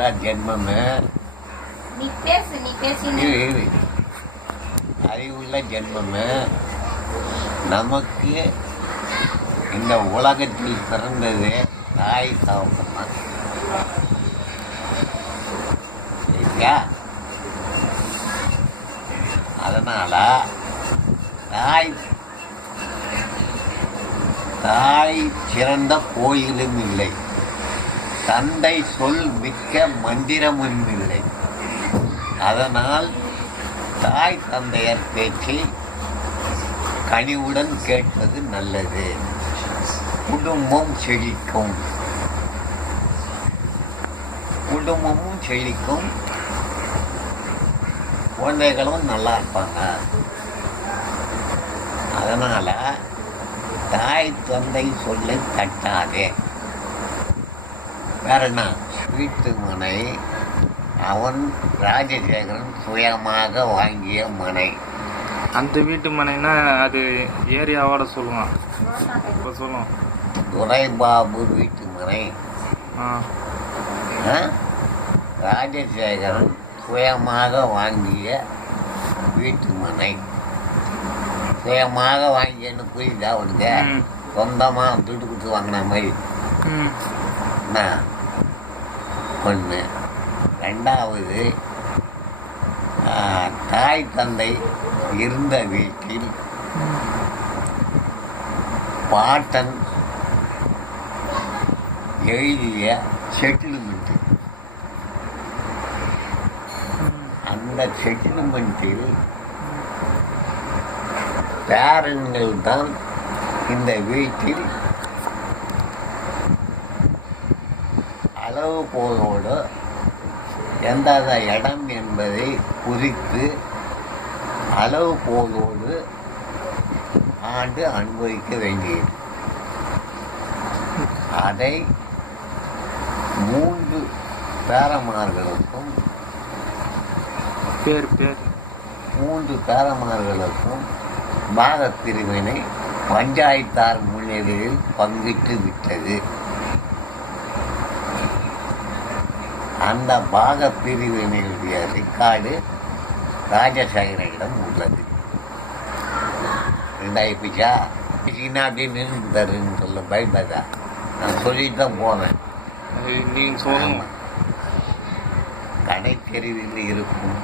அறிவுள்ள ஜென்மமே. அறிவுள்ள ஜென்மமே நமக்கு இந்த உலகத்தில் பிறந்தது தாய் தகப்பன். சரியா? அதனால தாய் சிறந்த கோயிலும் இல்லை, தந்தை சொல் மிக்க மந்திரமும் இல்லை. அதனால் தாய் தந்தையர் பேச்சை கனிவுடன் கேட்பது நல்லது. குடும்பம் செழிக்கும், குடும்பமும் செழிக்கும், குழந்தைகளும் நல்லா இருப்பாங்க. அதனால தாய் தந்தை சொல்லை தட்டாதே. வேற என்ன? வீட்டு மனை அவன் ராஜசேகரன் சுயமாக வாங்கிய மனை. அந்த வீட்டு மனைனா அது ஏரியாவோட சொல்லுவான். இப்போ சொல்லுவோம் துரைபாபு வீட்டு மனை. ராஜசேகரன் சுயமாக வாங்கிய வீட்டு மனை. சுயமாக வாங்கியன்னு புரியுதா அவனுக்கு? சொந்தமாக துட்டு கொடுத்து வாங்கின மாதிரி என்ன ஒன்று. ரெண்டாவது, தாய் தந்தை இருந்த வீட்டில் பாட்டன் எழுதிய செட்டில்மெண்ட். அந்த செட்டில்மெண்ட்டில் பேரன்கள் தான் இந்த வீட்டில் அளவுகோலோடு எந்தெந்த இடம் என்பதை குறித்து அளவுகோலோடு ஆண்டு அனுபவிக்க வேண்டியது. அதை 3 பேரமார்களுக்கும் 3 பேரமார்களுக்கும் பாகப்பிரிவினை பஞ்சாயத்தார் முன்னிலையில் பங்கிட்டு விட்டது. அந்த பாகப்பிரிவினையுடைய ரெக்கார்டு ராஜசேகரிடம் உள்ளது. ரெண்டாயிப்பிச்சா சீனா அப்படின்னு நின்று தருன்னு சொல்ல பயப்பதா? நான் சொல்லிட்டு தான் போனேன். நீங்கள் சொல்லணும். கடை தெருவில் இருக்கும்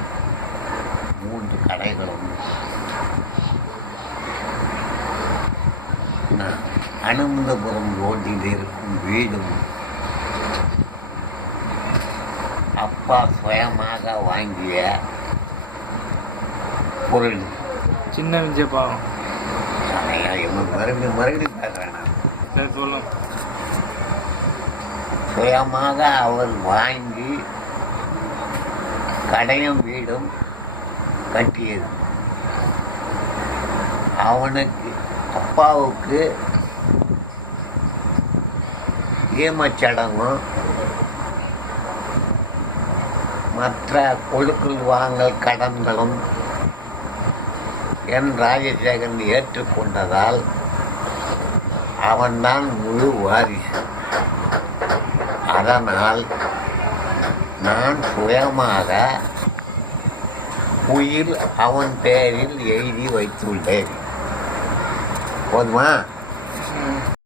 3 கடைகளும் அனுமந்தபுரம் ரோட்டில் இருக்கும் வீடும் அப்பா சுயமாக வாங்கிய பொருள். சின்ன விஜயபாகம் மறுபடியும் பேசுறேன். சரி சொல்லும். சுயமாக அவர் வாங்கி கடையும் வீடும் கட்டியது. அவனுக்கு அப்பாவுக்கு ஈமச்சடங்கும் மற்ற கொடுக்கல் வாங்கல் கடன்களும் என் ராஜசேகரன் ஏற்றுக்கொண்டதால் அவன்தான் முழு வாரிசு. அதனால் நான் சுயமாக உயிர் அவன் பெயரில் எழுதி வைத்துள்ளேன். போதுமா?